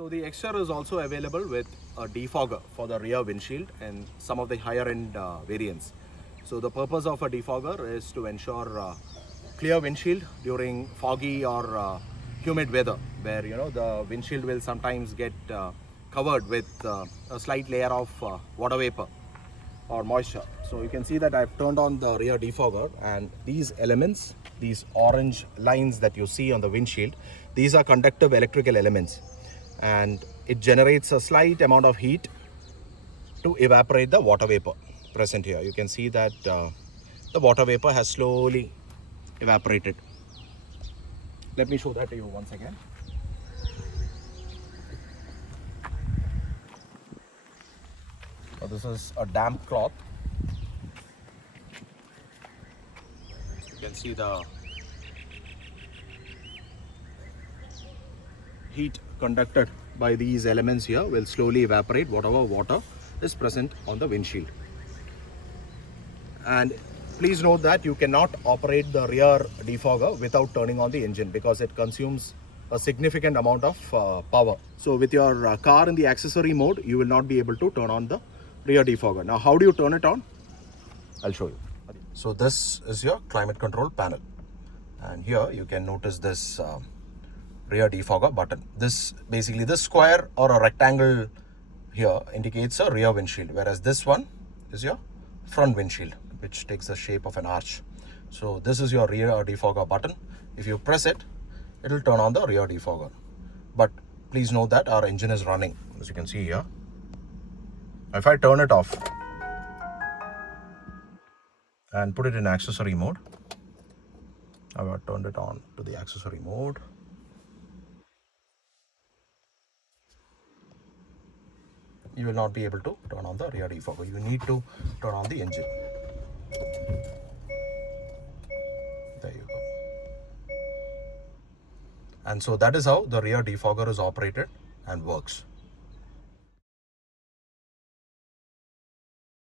So the Exter is also available with a defogger for the rear windshield and some of the higher end variants. So the purpose of a defogger is to ensure clear windshield during foggy or humid weather, where the windshield will sometimes get covered with a slight layer of water vapor or moisture. So you can see that I've turned on the rear defogger, and these elements, these orange lines that you see on the windshield, these are conductive electrical elements, and it generates a slight amount of heat to evaporate the water vapor present here. You can see that the water vapor has slowly evaporated. Let me show that to you once again. So this is a damp cloth. You can see the heat conducted by these elements here will slowly evaporate whatever water is present on the windshield. And please note that you cannot operate the rear defogger without turning on the engine, because it consumes a significant amount of power. So with your car in the accessory mode, you will not be able to turn on the rear defogger. Now, how do you turn it on? I'll show you. So this is your climate control panel, and here you can notice this rear defogger button. This square or a rectangle here indicates a rear windshield, whereas this one is your front windshield, which takes the shape of an arch. So this is your rear defogger button. If you press it, it will turn on the rear defogger. But please note that our engine is running, as you can see here. If I turn it off and put it in accessory mode, I've turned it on to the accessory mode. You will not be able to turn on the rear defogger. You need to turn on the engine. There you go. And so that is how the rear defogger is operated and works.